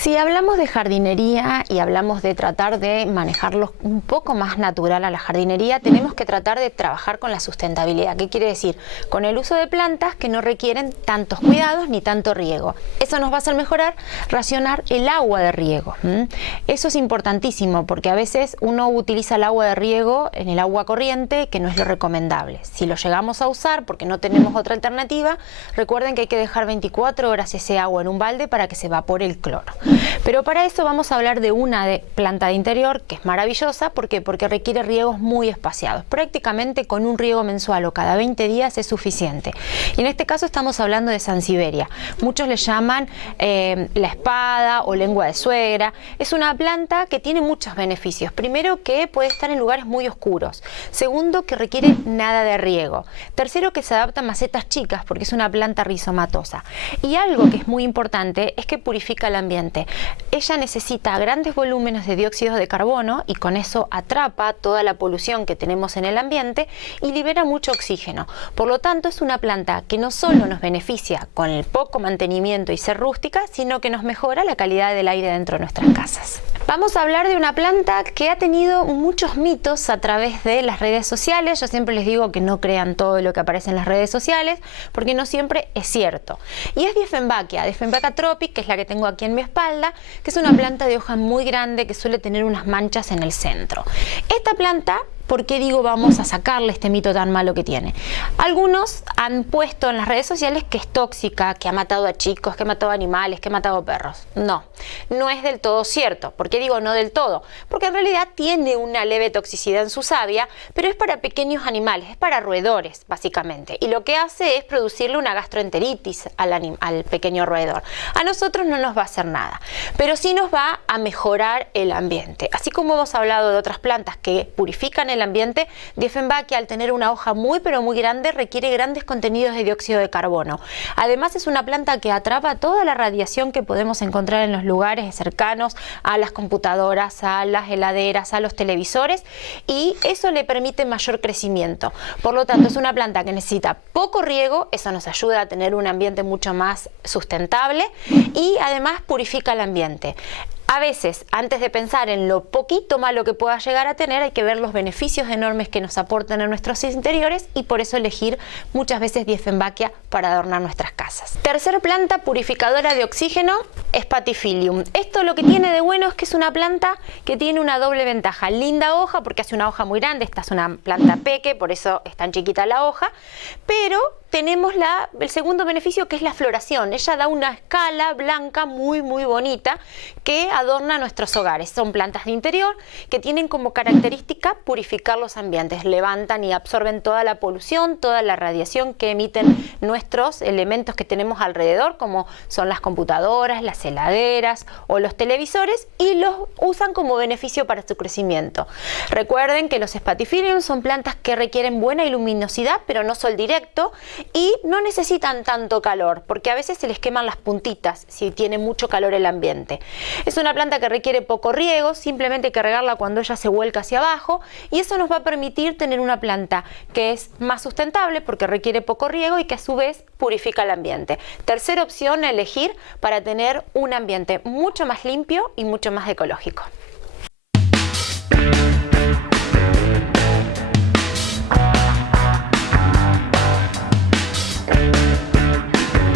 Si hablamos de jardinería y hablamos de tratar de manejarlo un poco más natural a la jardinería, tenemos que tratar de trabajar con la sustentabilidad. ¿Qué quiere decir? Con el uso de plantas que no requieren tantos cuidados ni tanto riego. Eso nos va a hacer racionar el agua de riego. Eso es importantísimo porque a veces uno utiliza el agua de riego en el agua corriente, que no es lo recomendable. Si lo llegamos a usar porque no tenemos otra alternativa, recuerden que hay que dejar 24 horas ese agua en un balde para que se evapore el cloro. Pero para eso vamos a hablar de una planta de interior que es maravillosa. ¿Por qué? Porque requiere riegos muy espaciados. Prácticamente con un riego mensual o cada 20 días es suficiente. Y en este caso estamos hablando de sansevieria. Muchos le llaman la espada o lengua de suegra. Es una planta que tiene muchos beneficios. Primero, que puede estar en lugares muy oscuros. Segundo, que requiere nada de riego. Tercero, que se adapta a macetas chicas porque es una planta rizomatosa. Y algo que es muy importante es que purifica el ambiente. Ella necesita grandes volúmenes de dióxido de carbono y con eso atrapa toda la polución que tenemos en el ambiente y libera mucho oxígeno. Por lo tanto, es una planta que no solo nos beneficia con el poco mantenimiento y ser rústica, sino que nos mejora la calidad del aire dentro de nuestras casas. Vamos a hablar de una planta que ha tenido muchos mitos a través de las redes sociales. Yo siempre les digo que no crean todo lo que aparece en las redes sociales porque no siempre es cierto. Y es Dieffenbachia tropic, que es la que tengo aquí en mi espalda, que es una planta de hoja muy grande que suele tener unas manchas en el centro. Esta planta, ¿por qué digo vamos a sacarle este mito tan malo que tiene? Algunos han puesto en las redes sociales que es tóxica, que ha matado a chicos, que ha matado a animales, que ha matado a perros. No, no es del todo cierto. ¿Por qué digo no del todo? Porque en realidad tiene una leve toxicidad en su savia, pero es para pequeños animales, es para roedores básicamente. Y lo que hace es producirle una gastroenteritis al pequeño roedor. A nosotros no nos va a hacer nada, pero sí nos va a mejorar el ambiente. Así como hemos hablado de otras plantas que purifican el ambiente, Dieffenbachia, al tener una hoja muy pero muy grande, requiere grandes contenidos de dióxido de carbono. Además, es una planta que atrapa toda la radiación que podemos encontrar en los lugares cercanos a las computadoras, a las heladeras, a los televisores, y eso le permite mayor crecimiento. Por lo tanto, es una planta que necesita poco riego. Eso nos ayuda a tener un ambiente mucho más sustentable y además purifica el ambiente. A veces, antes de pensar en lo poquito malo que pueda llegar a tener, hay que ver los beneficios enormes que nos aportan en nuestros interiores y por eso elegir muchas veces Dieffenbachia para adornar nuestras casas. Tercer planta purificadora de oxígeno, Spathiphyllum. Esto lo que tiene de bueno es que es una planta que tiene una doble ventaja. Linda hoja porque hace una hoja muy grande, esta es una planta peque, por eso es tan chiquita la hoja, pero tenemos el segundo beneficio, que es la floración. Ella da una escala blanca muy bonita que adorna nuestros hogares. Son plantas de interior que tienen como característica purificar los ambientes. Levantan y absorben toda la polución, toda la radiación que emiten nuestros elementos que tenemos alrededor, como son las computadoras, las heladeras o los televisores, y los usan como beneficio para su crecimiento. Recuerden que los Spathiphyllum son plantas que requieren buena luminosidad, pero no sol directo, y no necesitan tanto calor, porque a veces se les queman las puntitas si tiene mucho calor el ambiente. Es una planta que requiere poco riego, simplemente hay que regarla cuando ella se vuelca hacia abajo, y eso nos va a permitir tener una planta que es más sustentable porque requiere poco riego y que a su vez purifica el ambiente. Tercera opción a elegir para tener un ambiente mucho más limpio y mucho más ecológico.